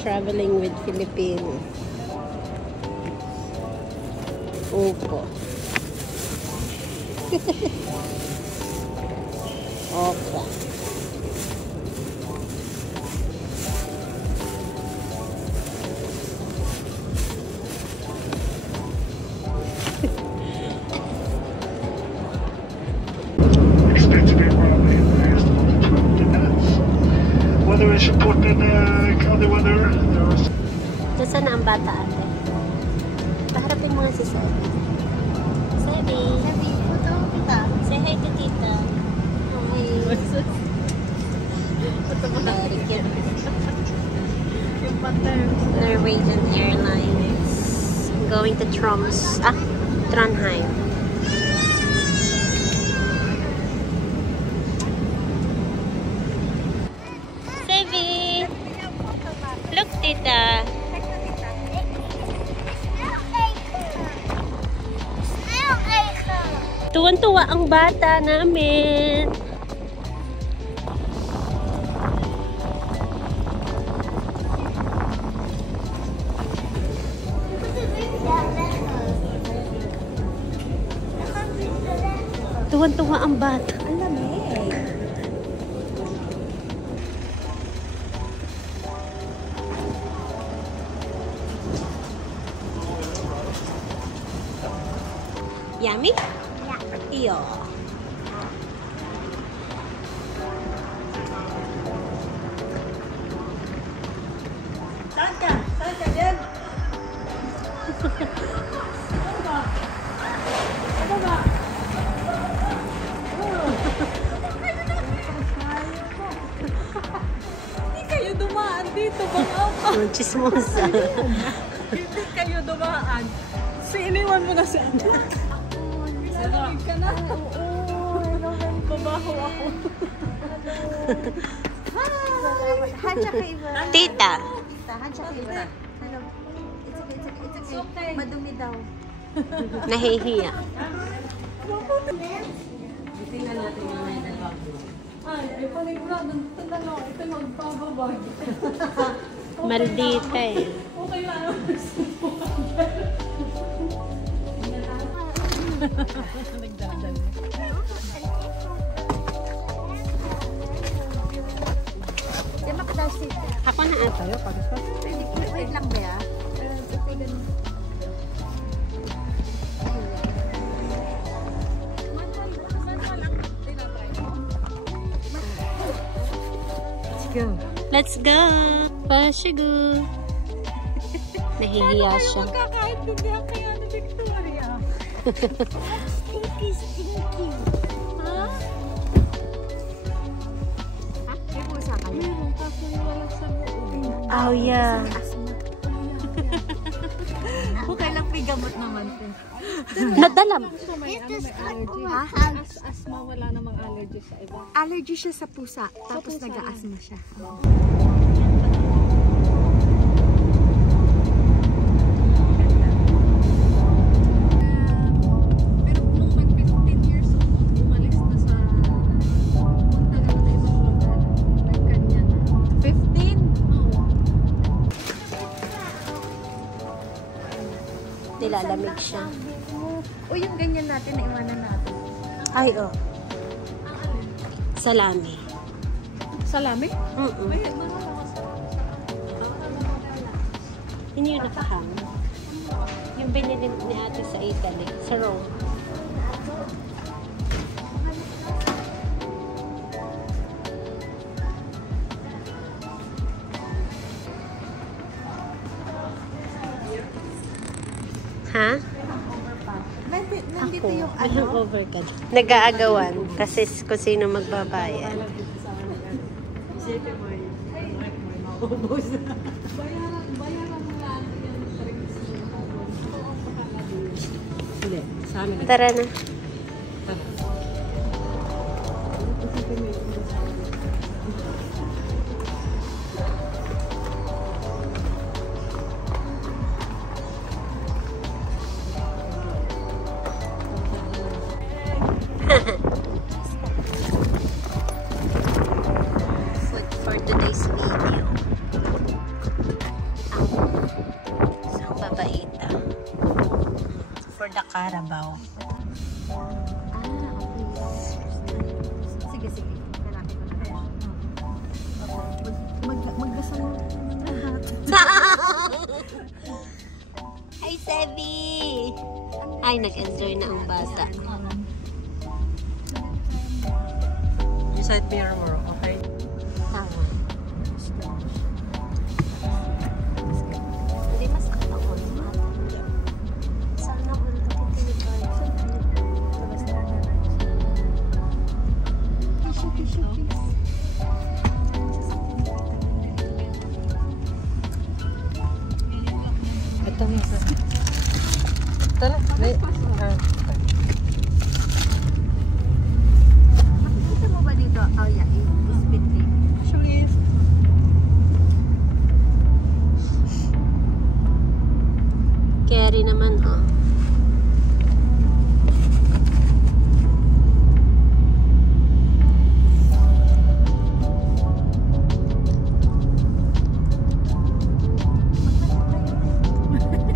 Traveling with Philippines. Opo. Opo. Weather is important, the weather. Nasaan na ang bata, ate? Paharapin mo nga si Sebi. Sebi. Sebi, puto kita. Say hi to tita. Hi. Very cute. Yung pattern. Norwegian Airlines. Going to Trondheim. Sebi. Look, tita. Tuwan-tuwa ang bata namin. Tuwan-tuwa ang bata. Ang lamig. Yummy? Iyo. Saan ka? Saan ka din? Ano ba? Hindi kayo dumaan dito, bang Chismosa. Hindi kayo dumaan. Iniwan mo na si anak. Nalamig ka na? Oo. Babaho ako. Handshake kay Iba. Tita. Handshake kay Iba. Hello. It's okay. Madumi daw. Nahihiya. Tingnan natin yung mga dalawa. Ay, panigurado. Ito na lang. Ito magpababag. Maldita eh. Okay lang. Nagdadal. Di makadasi. Ako na ata. Wait lang ba ya? Let's go. Let's go. Pashigo. Nahihiya siya. Magkakaintindihan kaya ni Victoria. Stinky, stinky. Ha? Ha? May pusa kayo? Meron, kaso wala sa buo. Oh, yeah. Okay lang, may gamot naman po. Nadalam. May allergy. Asma, wala namang allergy sa iba. Allergy siya sa pusa, tapos nag-a-asthma siya. Pero nung mag-15 years old, umalis na sa punta na sa ibang lugar. Nagkanya na. 15? Oo. Nilalamig siya. O yung ganyan natin na iwanan natin. Ay, oh. Salami. Salami? Mm-mm. Hindi yun nakahang. Yung binili ni ate sa Italy, sa Rome. Ha? Nandito yung May hangover ka. Nag-aagawan kasi kung sino magbabayad. Isipin mo yun. Maubos na. Bayaran mo lang yung drinks. Hindi, sa amin. Tara na. Toyota Carabao. Sige, sige. Lalaki ko na. Magdasal mo lahat. Hi, Sebi! Ay, nag-enjoy na ang bata. Yung side mirror mo, okay? Tama. Hindi mas katawan. Sana all natitilipan. Tissue, please. Ito mo sa... Ito na. Makikita mo ba dito? Oh, yeah. It's between. Actually, Carry naman, oh.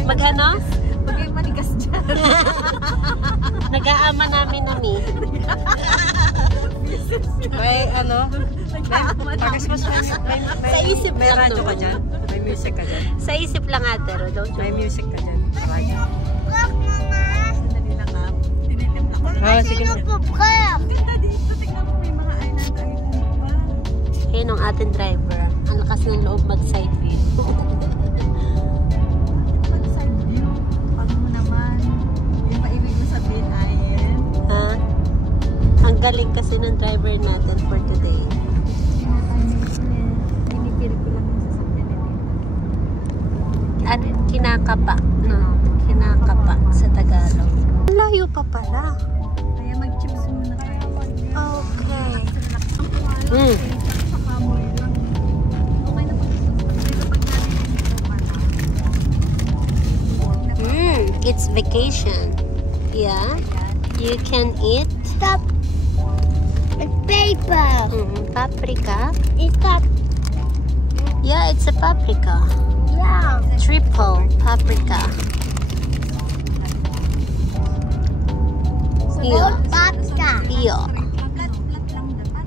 Mag-ano? Huwag kayong manigas dyan. Nag-aama namin nami. may ano? Bagas mo sa Sa isip may lang, radyo no? ka dyan? May music ka dyan? Sa isip lang ate, don't May you? music ka dyan? Radyo. Sandali lang ha. Dinilim lang ako. Sige na. Ganda dito. Tignan mo may mga island pa. Ayun ang ating driver. Ang lakas ng loob mag-side view. Side view. Pag mo naman. Yung maibig mo sabihin ay Ha? Ang galing kasi ng driver natin for today. pinipili ko lang yung sasakyan nila. At kinakapa. No? Kinakapa sa Tagalog. Ang layo pa pala. Kaya mag-chips muna tayo. Okay. Sa kamoy lang. Okay na pag pero pag It's vacation. Yeah. You can eat. Stop. It's paper. Paprika. It's stop. Yeah, it's a paprika. Yeah. Triple paprika. Gold pasta. Iyo. Plat lang dapat.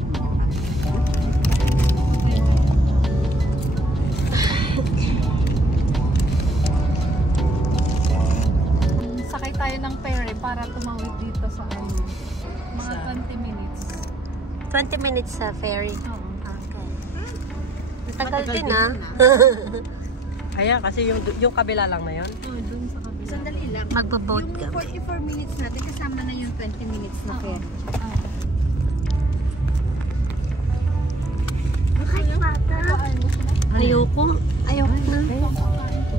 Sakay tayo ng ferry para tumawid dito sa ano. Mga 20 minutes. 20 minutes sa ferry. Oo. Okay. Tagal din ah. Ayan, kasi yung kabila lang na yun. Oh, dun sa kabila. Sandali lang. Magbo-boat Yung kami. 44 minutes natin, kasama na yung 20 minutes na ferry. Ayoko. Ayoko na.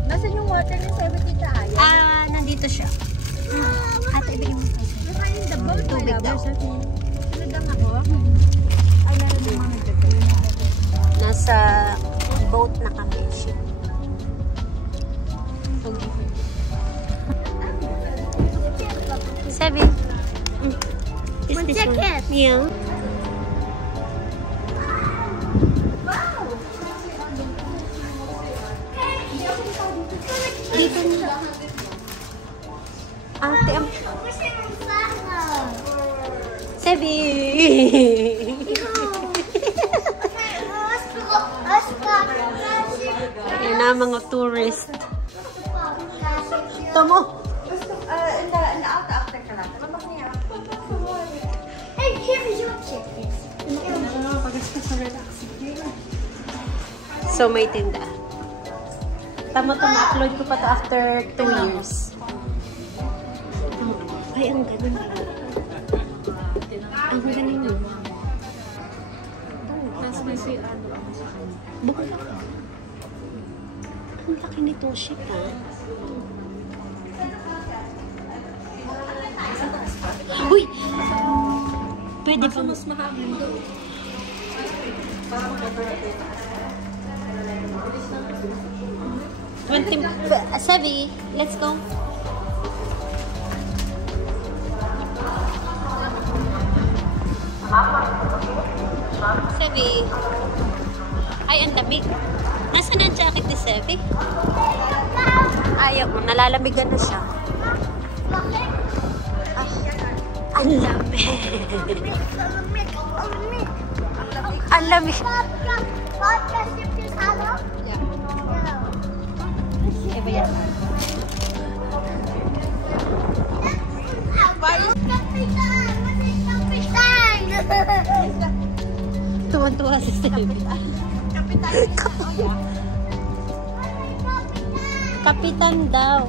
Nasaan yung water ng 70 tayo? Nandito siya. Ate, ibigay mo sa Nakain the boat, Tubig daw. Sinadang ako. Ay, lalo ng mga nagdagdag. Nasa boat na kami. Ship. Seven. Is One this second. one? Yeah. Dito nila. Ate, Sebi! Yan na mga tourist. Tamo! Hey, here's your chicken. So may tinda. Tama-upload ko pa to after 2 years. Ay, ang galing. Ang galing mo. Tapos may si ano. Bukla. Ang laki nito ship, ha? Uy! Pwede pa mas mahaba. Parang 20... Sevi, let's go. Sevi. Ay, ang lamig. Nasaan ang jacket ni Sevi? Ayaw mo, nalalamigan na siya. Ang lamig. Ang lamig. Iba yan. Tuwan-tuwa si Selby. Kapitan daw.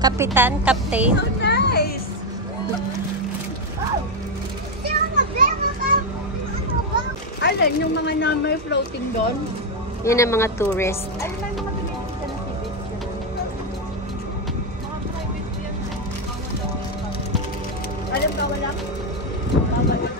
Kapitan, captain. So nice! Alin, yung mga na may floating doon? Yun ang mga tourist. Alin lang mga binibigyan ng tickets? Mga private yan. Alam ka wala? Bawal lang.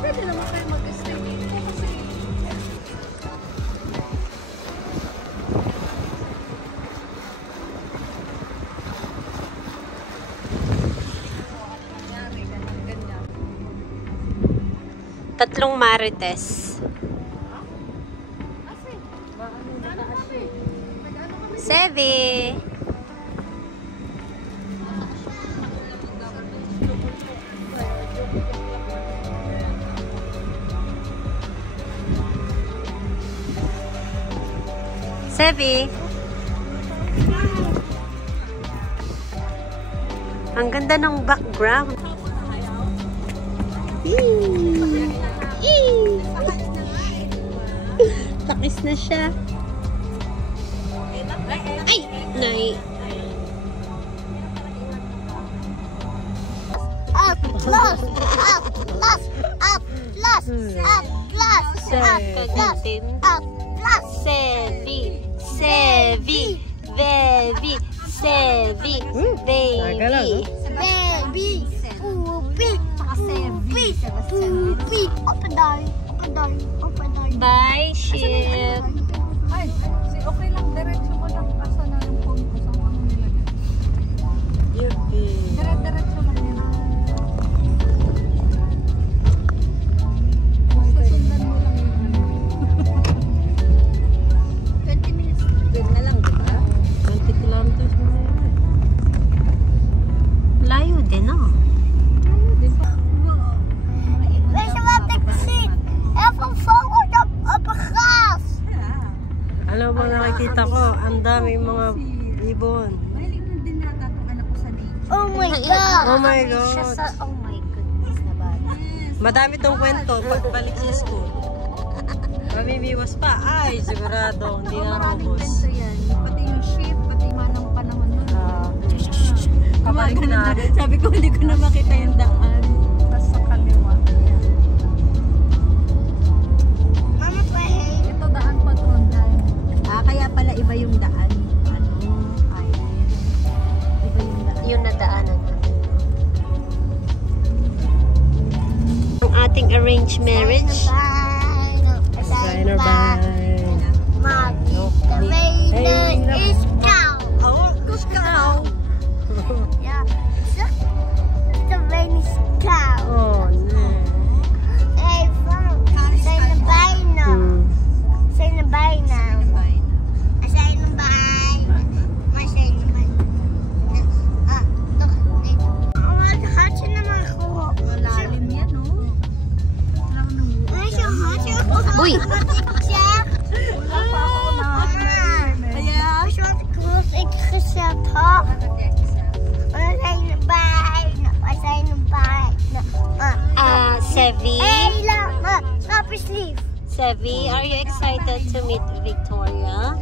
Pwede naman tayo mag-stay dito kasi nangyari, ganyan. Tatlong marites. Sevi. Sevi. Ang ganda ng background. Takis na siya. Ay! Nay. Up, close, up, close, up, close, up, close, up, close, up, close. Sevi. Sevi. Baby. Sevi. Baby. Baby, poopy, poopy, poopy. Up and down, up and down, up and down. Bye, ship. Ay, okay lang, diretso mo lang asa na yung phone ko sa mga nilagay. Diretso lang yan. Basta sundan mo lang yung 20 minutes. Doon na lang, di ba? 20 kilometers mo na yun. Layo din, no? Weet je wat ik zie? Even forward op een gras. Alam mo, nakikita ko, ang daming mga ibon. Mahilig na din nata itong anak ko sa nature. Oh my god. Oh my Siya God. sa, oh my goodness na bata. Madami tong kwento pagbalik sa school. Mamimiwas pa. Ay, sigurado. Hindi na Maraming ubos. kwento yan. Pati yung ship, pati manang panahon nun. Kabalik na. Sabi ko, hindi ko na makita yung daan. Tapos sa kaliwa. Yan. Mama play. Ito daan pa doon. Kaya pala iba yung daan. Ano? Island. Iba yung daan. Yung nadaanan. Ang ating arranged marriage. Designer bag. The rain is cow. Oh, cow. Yeah. The rain is cow. Oh, no. Hey, zijn er bijna. Zijn er bijna. We zijn er bijna. We zijn er bijna. Nog niet. Oh, wat had je nou maar gehoord? Malalim yan, no? Weet je wat je gehoord Oei. wat ik zeg? Wala pa ako na. Weet je wat ik gezegd had? We zijn er bijna. We zijn er bijna. Sevi. Hey, stop eens lief. Sevi, are you excited to meet Victoria?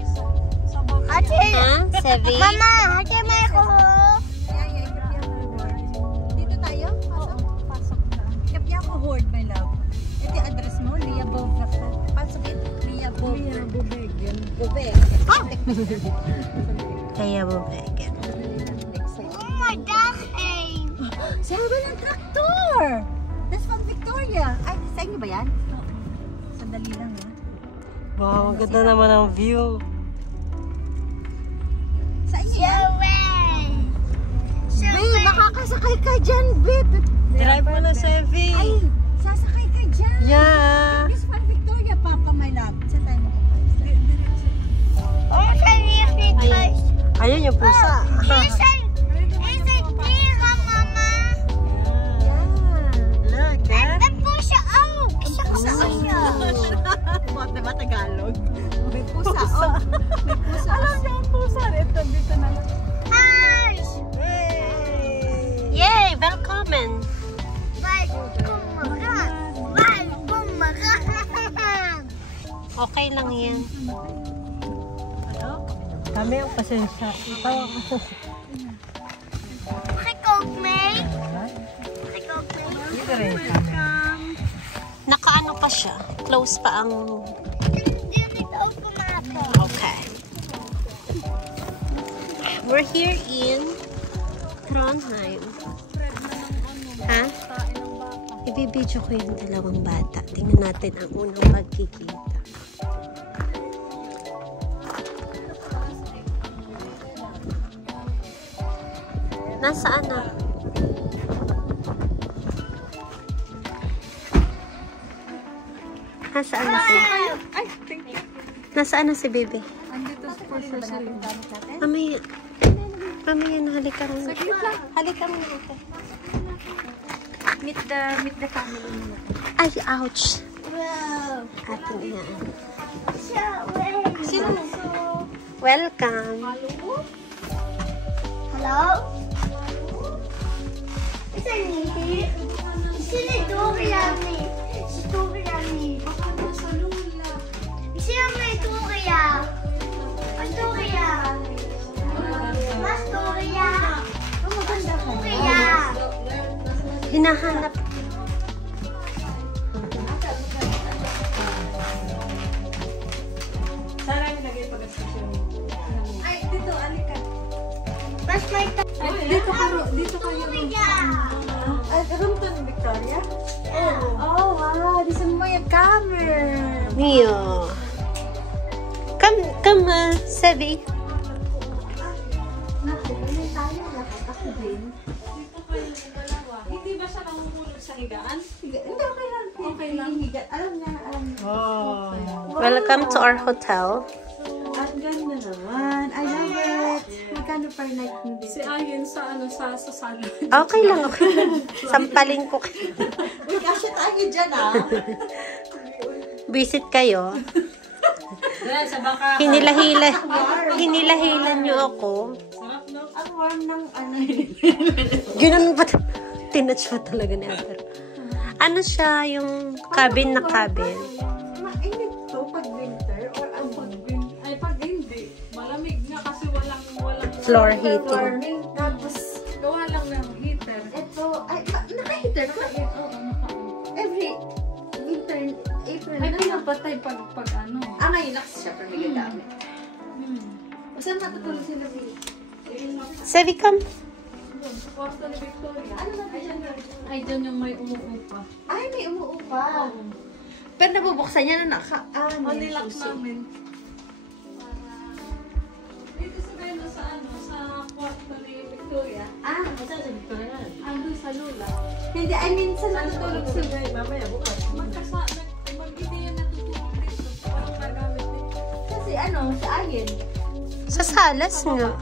Had je... Huh? Sevi? Mama, had je mij gehoord? Dito tayo? Pasok? Pasok na. Ikap niya ako hoard, my love. Ito yung address mo, Lia Bovek. Pasok ito, Lia Bovek. Lia Bovek. Bovek. Kaya mo, Beckett. Oh my dag heen. Victoria. Ay, sa inyo ba yan? Sandali lang ha. Wow, ganda naman ang view. Sa inyo yan? Showway! Babe, makakasakay ka dyan, babe. Drive mo na, Sevi. Ay, sasakay ka dyan. Yeah. Miss Van Victoria, Papa, my love. Saan tayo makapag-stay? Oh, saan yung because? Ayun yung pusa. Isang tira, Mama. Look, May pusa, oh! Isa ko sa pusa. Diba Tagalog? May pusa, oh. May pusa. Alam niyo ang pusa. Ito, dito na lang. Ay! Yay! Welcome! Okay lang yan. Kami ang pasensya. Ito. Nakaano pa siya. Close pa ang... Okay. We're here in Trondheim. Ha? Ibibidyo ko yung dalawang bata. Tingnan natin ang unang pagkikita. Nasaan na? Nasaan na si... Ay, thank you. Nasaan na si Bebe? Andito po sa salon. Mamaya. Mamaya na, halika mo na. Halika mo na ito. Meet the family muna. Ay, ouch. Ating iyaan. Sino? Welcome. Hello? Isa ni? Sino Doria ni? Si Doria ni. Baka nasa lula. Sino may Doria? Ang Doria. Mas Doria. Ang maganda ka. Doria. Hinahanap. Ay, dito, alika. Mas may Ay, dito kayo. Doria. Ay, room to ni Victoria? Oh, wow. This is my camera. Mio. Come, Sevi. Hindi ba siya nanguhulog sa higaan? Hindi, okay lang. Okay lang. Alam niya. Oh. Welcome to our hotel. Ang ganda naman. I love it. Magkano per night mo dito? Si Ayen sa sala. Okay lang. Sampalin ko. Uy, kasi tayo dyan Visit kayo. Hinilahilan niyo ako. Ang warm ng Ganun ba? Tinatch mo talaga ni Adar. Ano siya, yung cabin na cabin? Mainit to pag winter or ang pag winter? Ay, pag hindi. Malamig na kasi walang Floor heating. warming. Tapos, gawa lang ng heater. Ito, ay, naka-heater ka? Every winter, April. Ay, pinapatay pag ano. Ngayon lang siya, pero may gagamit. Saan matutulog sila, Bill? Sevi, come. Sa kwarto ni Victoria. Ano na dyan? Ay, dyan yung may umuupa. Ay, may umuupa. Pero nabubuksan niya na nilak namin. Dito sa kayo sa sa kwarto ni Victoria. Saan sa Victoria? Andun sa lula. Hindi, I mean, sa natutulog sila. Mamaya, bukas. Mag-hindi yan natutulog dito. Parang nagamit dito. Kasi sa Ayen. Sa salas nga.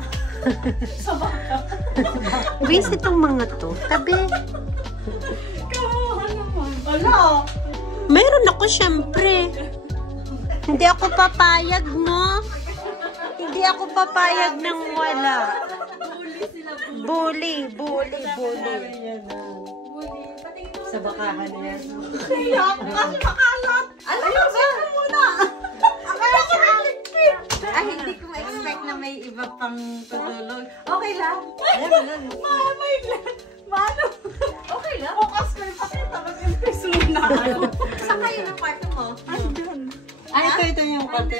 Visit itong mga to. Tabi. Kawawa naman. Wala. Meron ako, syempre. Hindi ako papayag, no? Hindi ako papayag ng wala. Bully. Sa bakahan yan. Kaya ako kasi makalat. Ano ba? Muna. Akala ko electric. Ay, hindi ko ma-expect na may iba pang tutulog. Okay lang. Mano? Okay lang. Focus ko yung kasi talagang piso na. Saan kayo ng kwarto mo? Andun. Ito yung kwarto.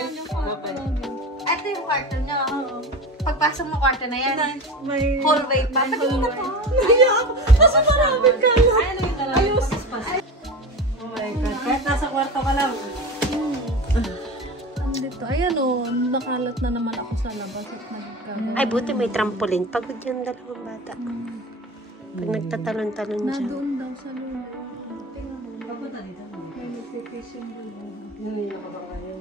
Ito yung kwarto niya. Pagpasok mo kwarto na yan. Hallway pa. Pati mo na pa. Naya ako. Nasa maraming ka lang. Ayos. kwarto ka lang. Dito. Ayan o, nakalat na naman ako sa labas at nagkagawa. Ay, buti may trampoline. Pagod yung dalawang bata. Pag nagtatalon-talon Na dyan. doon daw sa lulo. Tingnan mo. Papunta dito. May nagtitishing lulo. Hindi ako ba kayo?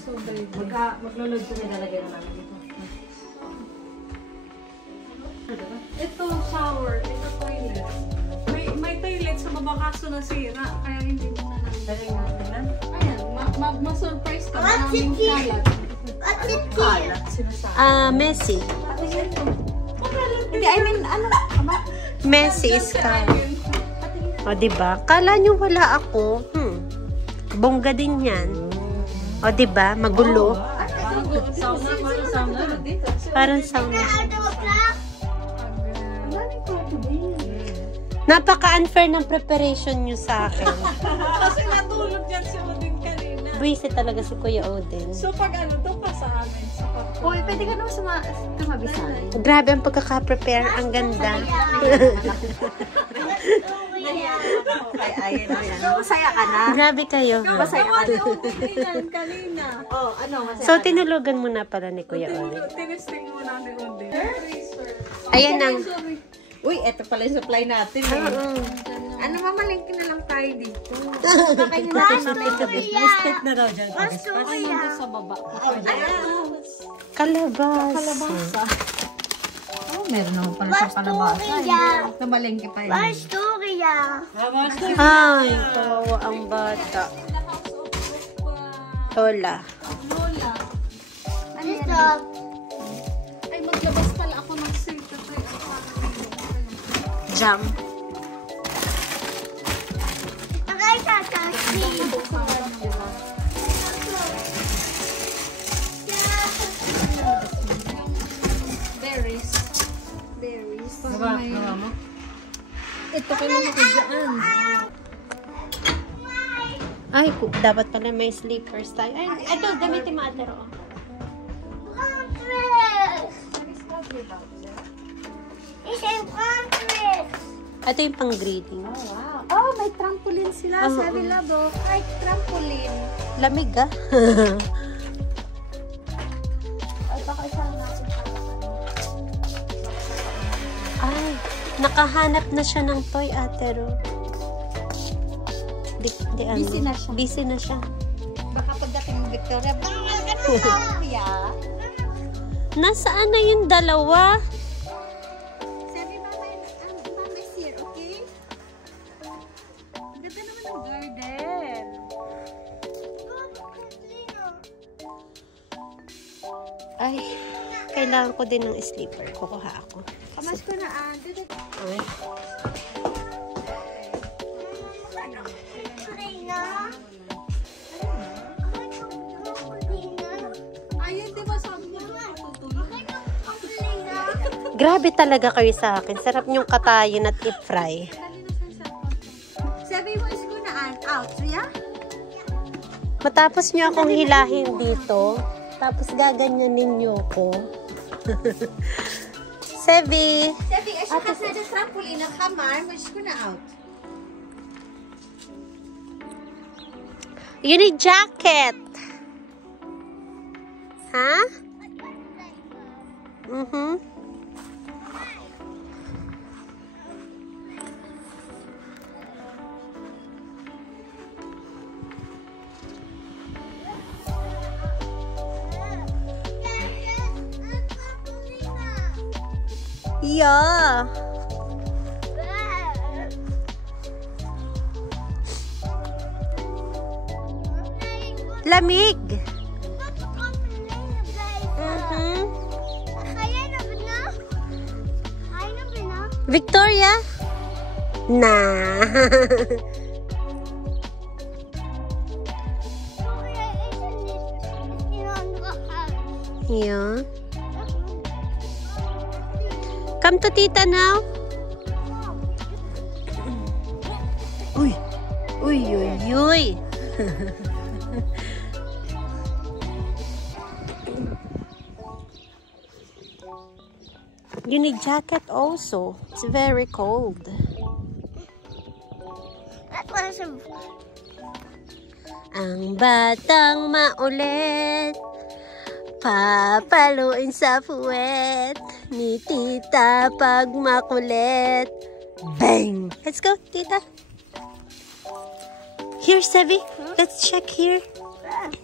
So, baby. Maglulod ko nilalagay na namin dito. Ito, shower. Ito, toilet. May toilet sa baba kaso nasira. Kaya hindi mo na lang. Dali nga tingnan. Ayan, ma-surprise ka. Maraming kalat. Kalat, sinasabi. Messi. Hindi, I mean, ano? Messi is ka. O, diba? Kala nyo wala ako. Bongga din yan. O, diba? Magulo. Sauna. Parang sauna. Napaka-unfair ng preparation nyo sa akin. Kasi natulog dyan si Odin kanina. Buwisi talaga si Kuya Odin. So, pag ano, doon pa sa amin. Sa kwarto. Uy, pwede ka naman tumabisan. Grabe ang pagkaka-prepare. Ang ganda. Ay, masaya ka na. Grabe kayo. Masaya ka Si Odin yan kanina. Oh, ano, masaya So, tinulugan mo na pala ni Kuya Odin. Tinesting mo na ni Odin. Ayan ang... Uy, eto pala yung supply natin eh. Ano, mamalingkin na lang tayo dito. Kakainin natin mamaya gabi. Mistake na raw dyan. Ay, nandun sa baba. Kalabas. Oh, meron naman pala sa kalabasa. Namalingkin pa yun. Ay, kawawa ang bata. Lola. Lola. Ay, maglabas pala ako ng silk. Jam. Berries. Gawa mo? Ito kayo nakadaan. Ay, dapat pala may sleepers tayo. Ay, ito, gamitin mo ate Ro. Ito yung pang-grading. Oh, may trampoline sila. Sabi labo. Ay, trampoline. Lamig ah. Ay, baka isang natin Ay, nakahanap na siya ng toy ate Ro. Busy na siya. Busy na siya. Baka pagdating ng Victoria, bawal ka na kuya. Nasaan na yung dalawa? Sabi mama is here, okay? Ang ganda naman ng garden. Ay, kailangan ko din ng sleeper. Kukuha ako. Kamas ko na, Ay. Ayun, di ba sabi niya matutulog? Grabe talaga kayo sa akin. Sarap niyong katayin at i-fry. sabi mo is ko na, out, yeah? Matapos niyo akong hilahin dito, tapos gaganyanin niyo ko. Sevi! Sabi, ay siya kasi na trampoline na kamar, mo is ko na out. You need jacket! Ha? Yeah. Lamig. Victoria? Nah. Yeah. Come to Tita now. Uy. Uy, uy, uy. You need jacket also. It's very cold. That was a... Ang batang maulit, papaluin sa puwet ni tita pag makulit. Bang! Let's go, tita. Here, Sevi. Let's check here.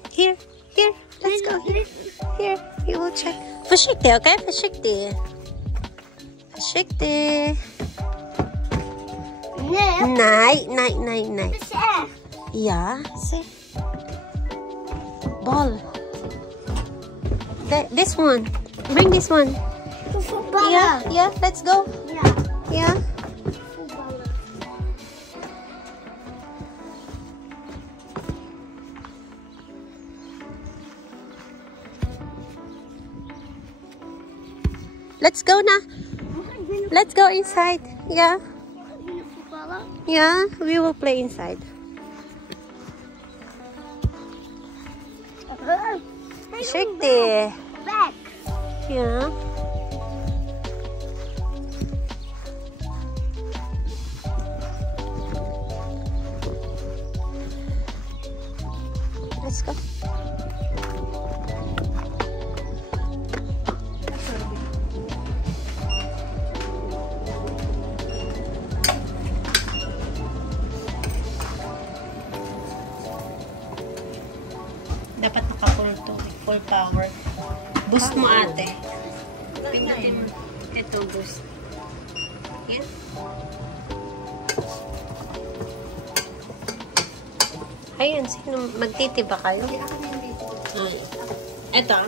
Here. Let's go here. Here, we will check. Försiktig, okay? Försiktig. Nej. Ja, se. Ball. This one. Bring this one. Yeah, let's go. Yeah. Let's go na. Let's go inside. Yeah. Yeah, we will play inside. Shake the back. Yeah. Let's go. Dapat naka-full to, full power. Boost mo ate. Pindutin mo. Ito, boost. Yan. Ayun, sino magtitiba kayo? Ito.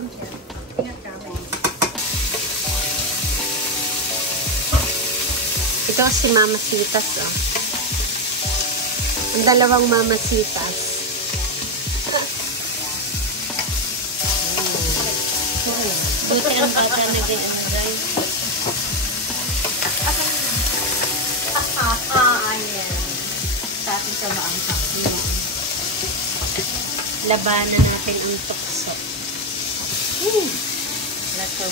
Ito si Mama Sitas, oh. Ang dalawang Mama Sitas. Buti ang bata na ganyan, guys. Ayan. Sa atin sa maangkak. Labanan natin ang tukso. Let's go.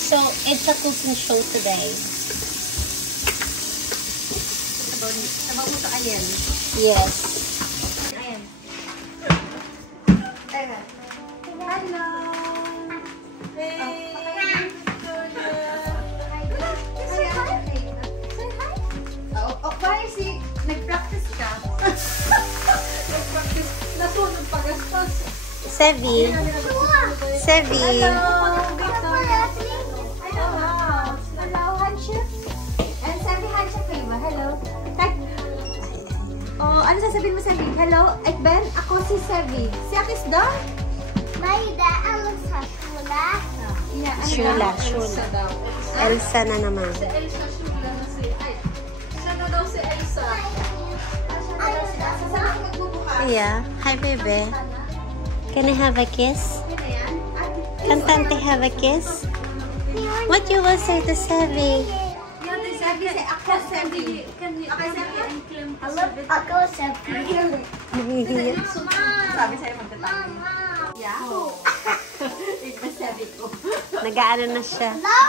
So, it's a cooking show today. Sabaw mo sa ayan. Yes. Ayan. Hello! Nag-practice ka? Nag-practice. Nasunod pagastos. Sevi. Sevi. Hello, handshake. And sabi handshake kayo ba? Hello. Oh, ano sasabihin mo, Sevi? Hello, Ben, ako si Sevi. Si Akis daw? Mayda, alam sa shula. Shula. Elsa daw. Elsa na naman. Si Elsa, Shula na si... Ay, siya na daw si Elsa. Yeah. Hi, baby. Can I have a kiss? Can Tante have a kiss? What you will say to Sevi? Sevi, say ako, Sevi. Ako sa Sevi. Sabi sa'yo magtatangin. Yeah. Iba Sevi ko. Nag-aano na siya. Hello,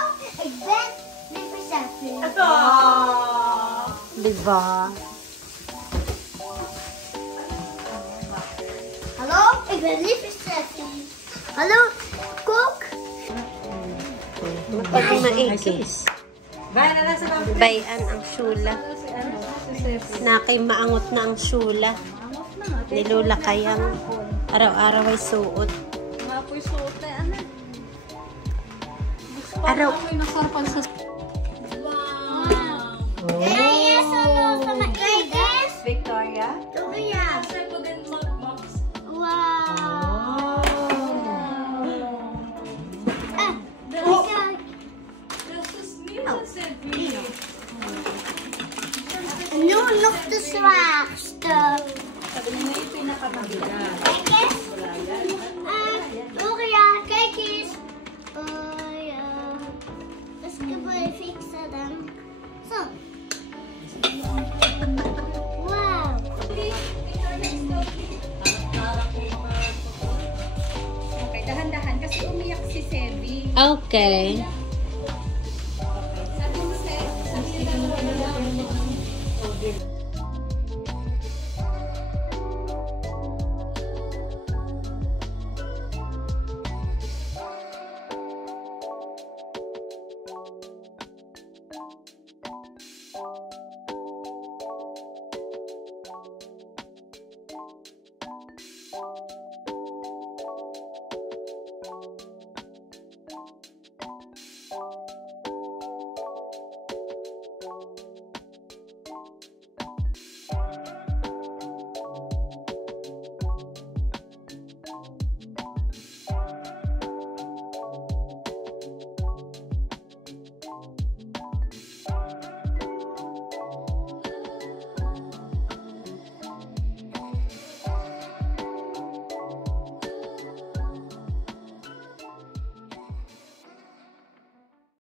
ik ben Lieve Sevi. Diba? Hallo, ik ben Lieve Sevi. Hallo, Cook. Pag maikis. Bye na lang sa mga Bayan ang Shula. Nakay maangot na ang Shula. Nilula kayang araw-araw ay suot. Mga po'y suot na yan. Araw. May nasarpan sa... Wow! Yes, ano sa mga Victoria. Victoria. Kasi po din mag-box. Wow. Das is nieuw, Sevi. Nu nog de zwaarste. Sabi niya na yung pinakamabigat. Kijk eens. Victoria, kijk eens. Ja. Dus ik wil fixen dan. Zo. Wow. Okay, dahan-dahan. Kasi umiyak si Sevi. Okay.